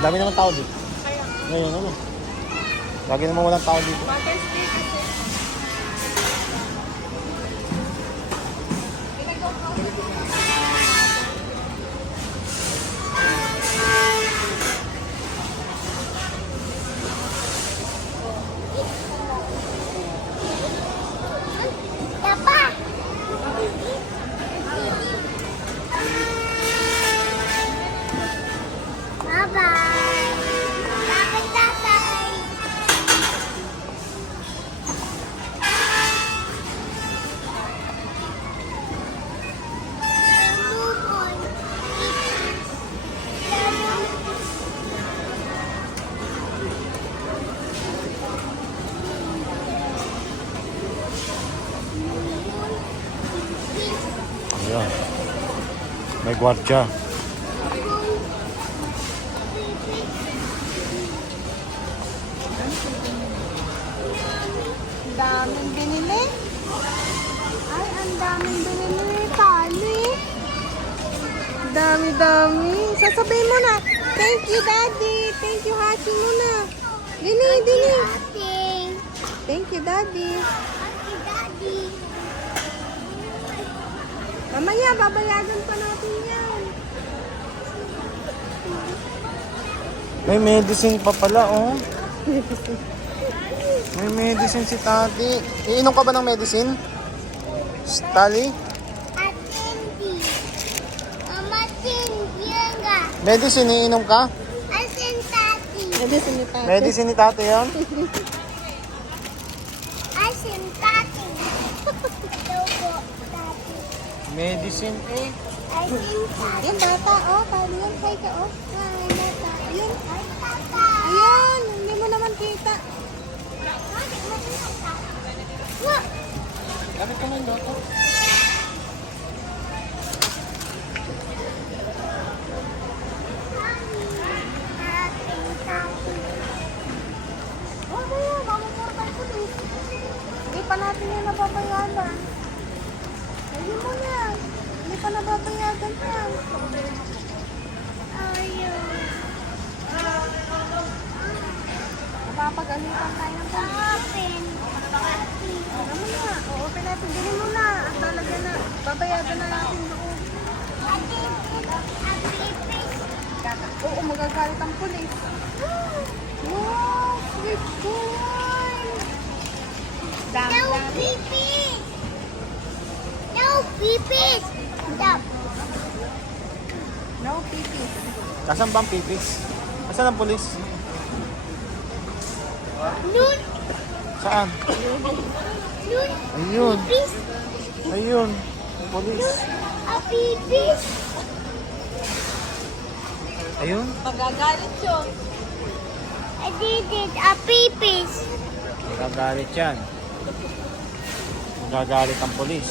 Dami naman tao dito. Ngayon, ano? Lagi naman walang tao dito. Mother's Day kasi. Ayan. May gwardya. Daming binili. Ay, ang daming binili. Tali. Dami-dami. Sasabihin mo na. Thank you, Daddy. Thank you, Hachi muna. Dini, dini. Thank you, Daddy. Mamaya, babayagan pa natin yan. May medicine pa pala, oh. May medicine si Tati. Iinom ka ba ng medicine? Tali? Medicine, iinom ka? Medicine ni Tati. Medicine ni Tati yan? Medicine, eh. Yan, bata, oh. Tali yan. Hi ka, oh. Hi, bata. Yan. Ayan, hindi mo naman kita. Bakit ka man dito? Oh, kaya, mamumura tayo po eh. Hindi pa natin yan nababayaran. Ayun mo na. Hindi pa nababayaran yan. Mapapagalitan tayo ng open. Ano mo na? O-open natin. Dili mo na. At lalagyan na. Babayaran na natin doon. Oo, magagalit ang pulis. Wow, sweet boy. Dami-dami. No pipis. Nasaan ba ang pipis? Nasaan ang pulis? Saan? Ayun. Ayun. Pulis. Ayun. Magagalit yun. Magagalit yan. Magagalit ang pulis.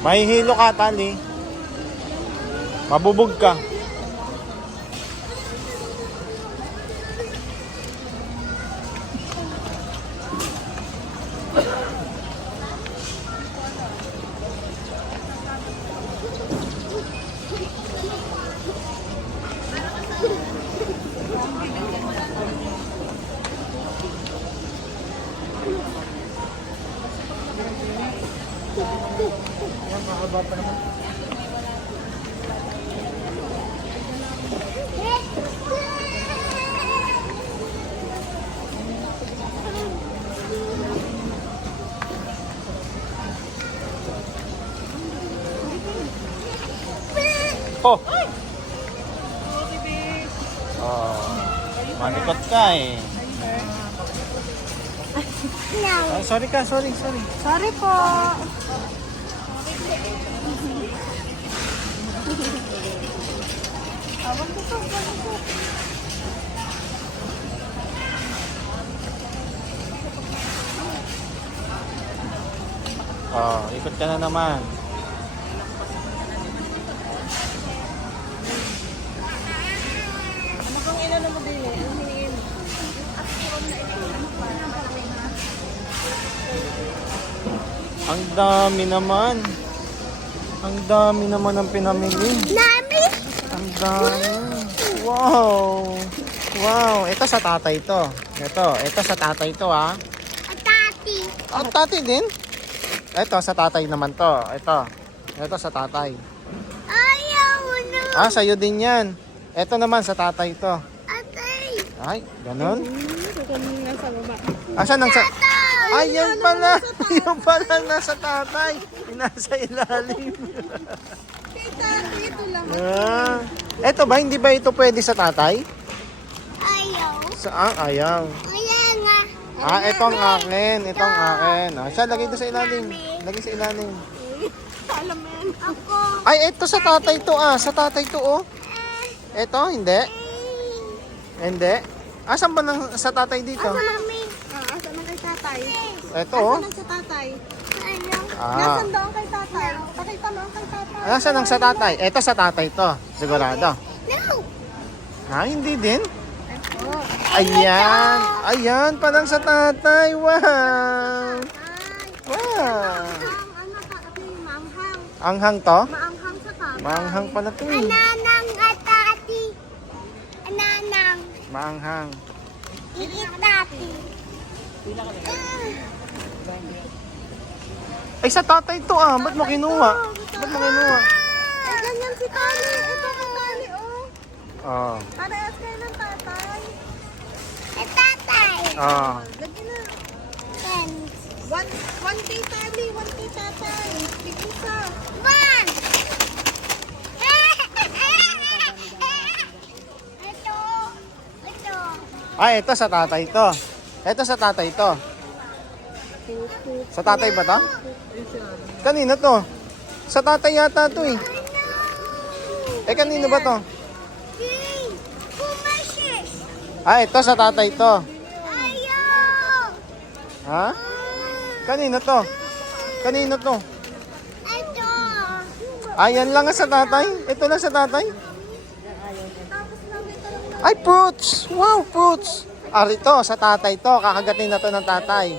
Mahihilo ka, Tali. Mabubog ka. Yan, makakaba pa naman. Oh! Oh, manikot ka eh. Oh, sorry ka, sorry. Sorry po. Awag ko to, awag ko. Oh, ikot ka na naman. Ano kang inano mo din eh? Ano hiningin mo? Ang dami naman. Ang dami naman ang pinamili. Nami! Ang dami. Wow. Wow. Ito sa tatay to. Ito sa tatay to ha. Tati! Oh, tatay din? Ito sa tatay naman to. Ito sa tatay. Ayaw na! Ah, sa'yo din yan. Ito naman sa tatay to. Atay! Ay, ganun. Ganun nga sa baba. Asan ang sa... Ay, yan pala. Yan pala nasa tatay. Nasa ilalim. Kay tati, ito lang. Ah. Ito ba? Hindi ba ito pwede sa tatay? Ayaw. Saan? Ayaw. Kaya nga. Ah, ito ang akin. Ito ang akin. Ah, siya, lagay ito sa ilalim. Lagay sa ilalim. Alam mo yan. Ako. Ay, ito sa tatay to ah. Sa tatay to oh. Ito, hindi. Hindi. Asan ba ng, sa tatay dito? Mami. Asan ang kay tatay? Ito oh. Asan ang sa tatay? Ayaw. Ah. Nasaan daw ang kay tatay? Pakita mo ang kay tatay. Asan ang sa tatay? Ito sa tatay to. Sigurado. No. Ha, hindi din. Oh. Ayan. Ayan, parang sa tatay. Wow. Ay. Wow. Ano ka? Kasi maanghang. Anghang to? Maanghang sa tatay. Maanghang pala to eh. Ananang atati. Ananang. Maanghang. Iitati. Ay, sa tatay to ah. Ba't mo kinuha? Ba't mo kinuha? Ay, ganyan si Tali. Ito si Tali, oh. Oh. Parehas kayo ng tatay. Tatay. Oh. Lagi na. One kay Tali, one kay tatay. Tig-isa. One! Ito. Ito. Ay, ito sa tatay to. Ito sa tatay to. Sa tatay ba to? Kanino to? Sa tatay yata to eh. Eh, kanino ba to? Green. Pumashes. Ah, ito sa tatay to. Ayaw. Ha? Kanino to? Kanino to? Ito. Ayan lang sa tatay? Ito lang sa tatay? Tapos nabito lang Ay, fruits! Wow, fruits! Ah, rito, sa tatay to. Kakagatin na to ng tatay.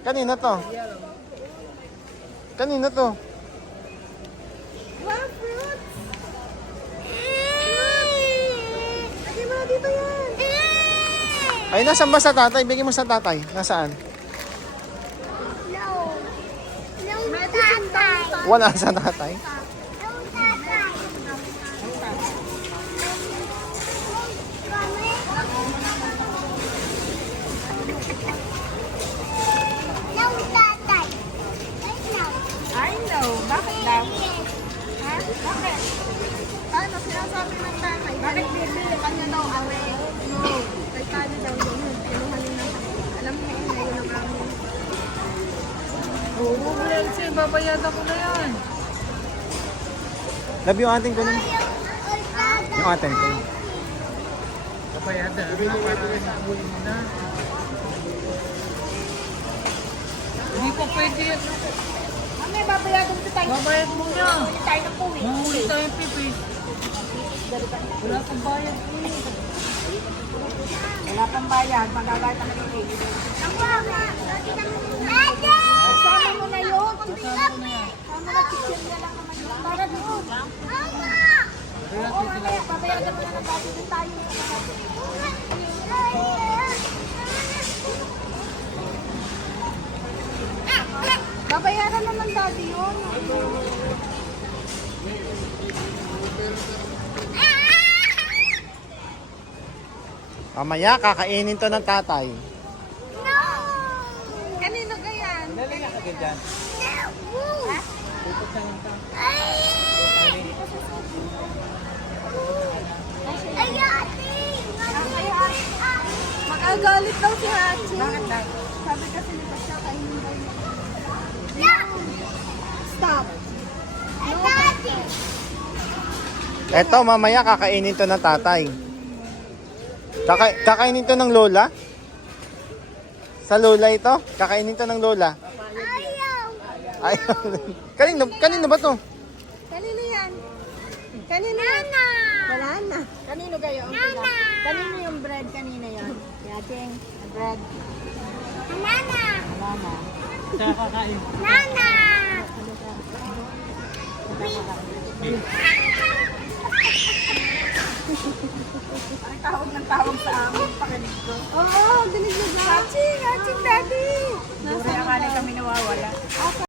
Kanino to? Kanino to? Wow, fruits! Lagi mo na dito yan! Ay, nasaan ba sa tatay? Bigyan mo sa tatay. Nasaan? No. No, tatay. Wala sa tatay. No, tatay. No, tatay. I know. Bakit daw? Ha? Bakit? Ano sinasabi ng tatay? Bakit bibili kanya daw awe? No. Kay kanya daw yun. Pinuhanin ng alam mo yun, ngayon ang amin. Oo, Beyonce, babayadan ko na yan. Love yung ating ko nun. Yung ating ko. Babayadan na para nakuhin mo na. Hindi ko pwede yan. Mami, babayagan ko tayo. Babayad mo na. Hindi tayo na puwi. Mahuli tayong pipi. Wala kang bayad eh. Wala pang bayad, magagay ka na rin. Ang mama! Ate! Sama mo na yun. Sama na chichirya lang naman yun. Para doon. Mama! Oo, mamaya, babayagan mo na ng dati din tayo. Babayaran naman dati yun. Mamaya, kakainin to ng tatay. No! Kanino gayan? Dali nga kagad dyan. No! Ay, ate! Magagalit daw si Hachi. Bakit daw? Sabi kasi ni Pasha, kainin daw niya. Stop! No, ate! Eto, mamaya kakainin to ng tatay. Kakainin to ng lola? Sa lola ito? Kakainin to ng lola? Ayaw. Kanino ba to? Kanino yan? Kanino yan? Wala na. Kanino kayo? Nana. Kanino yung bread? Kanino yan? Yating, bread. Nana. Nana. Siya kakain. Nana. Ang tawag sa amin, pakinig ko. Oo, dinig na ba? Hatching, daddy. Dure, akala kami nawawala.